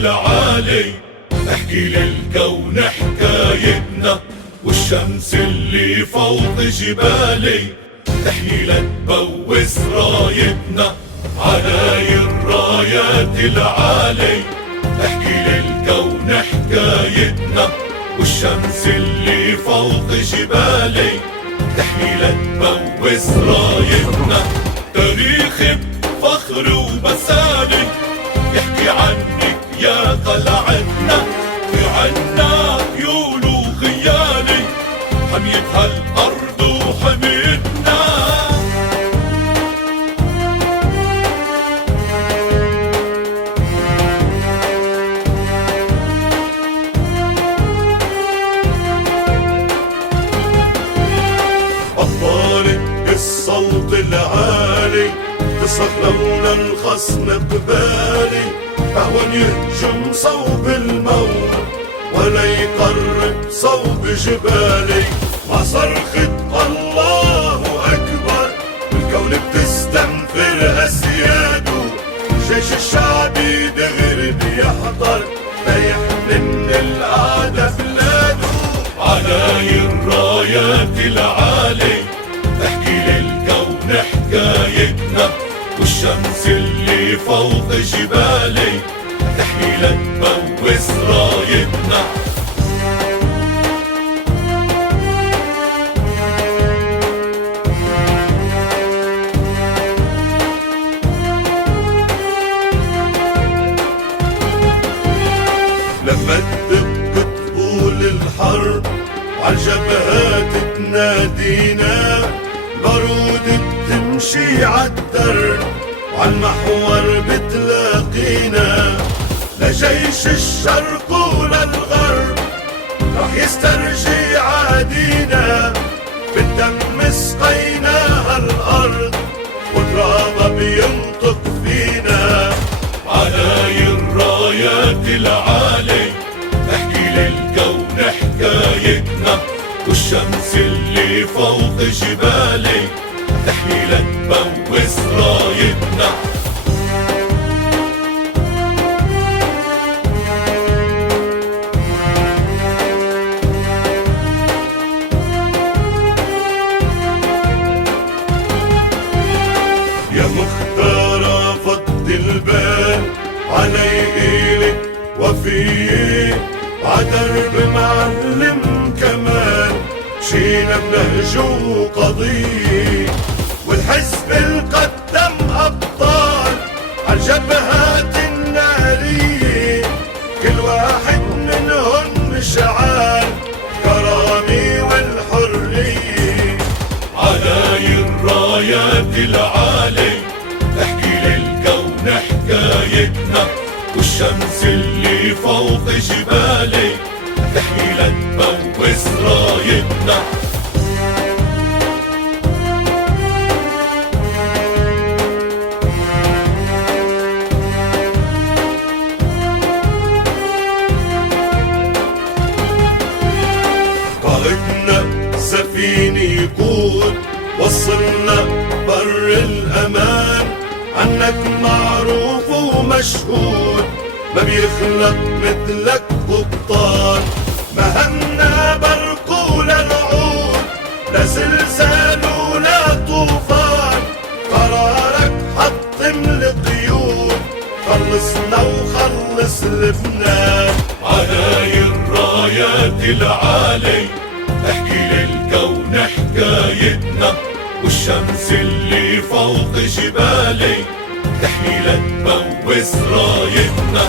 العالي، احكي للكون حكايتنا، والشمس اللي فوق جبالي تحيي لتبوس رايتنا. علاي الرايات العالي، احكي للكون حكايتنا، والشمس اللي فوق جبالي تحيي لتبوس رايتنا. تاريخ بفخر ومسالي يحكي عنك يا قلعتنا، في عنا خيول وخيالي حميت هالأرض وحميتنا. أبطالك بالصوت العالي تصرخ لولا الخصم ببالي، فهو يهجم صوب الموت ولا يقرب صوب جبالي. مع صرخة الله أكبر الكون بتستنفر أسياده، جيش الشعبي دغري بيحضر ليحمي من الأعداء بلاده. علاي الرايات العالي، احكي للكون حكايتنا، والشمس اللي فوق جبالي تحيي لتبوس رايتنا. لما تدق طبول الحرب عالجبهات تنادينا، بارود بتمشي عالدرب وعالمحور بتلاقينا. لجيش الشرق وللغرب رح يسترجي عادينا، بالدم سقيناها الأرض وترابها بينطق فينا. علاي الرايات العالي، احكي للكون حكايتنا، والشمس اللي فوق جبالي تحيي لتبوس رايتنا. يا مختارة فض البال علي إيلك وفيه، عدرب معلم كمان مشينا بنهج وقضية، والحزب القدم أبطال عالجبهات النارية، كل واحد منهم مشعال كرامي والحرية. علاي الرايات العالي، احكي للكون حكايتنا، والشمس اللي فوق جبالي تحيي لتبوس رايتنا. قائدنا سفينة يقود وصلنا بر الأمان، عنك معروف ومشهود ما بيخلق مثلك قبطان. مهنا برق ولا العود، لا زلزال ولا طوفان، قرارك حطم القيود خلصنا وخلص لبنان. علاي الرايات العالي، احكي للكون حكايتنا، والشمس اللي فوق جبالي تحيي لتبوس رايتنا.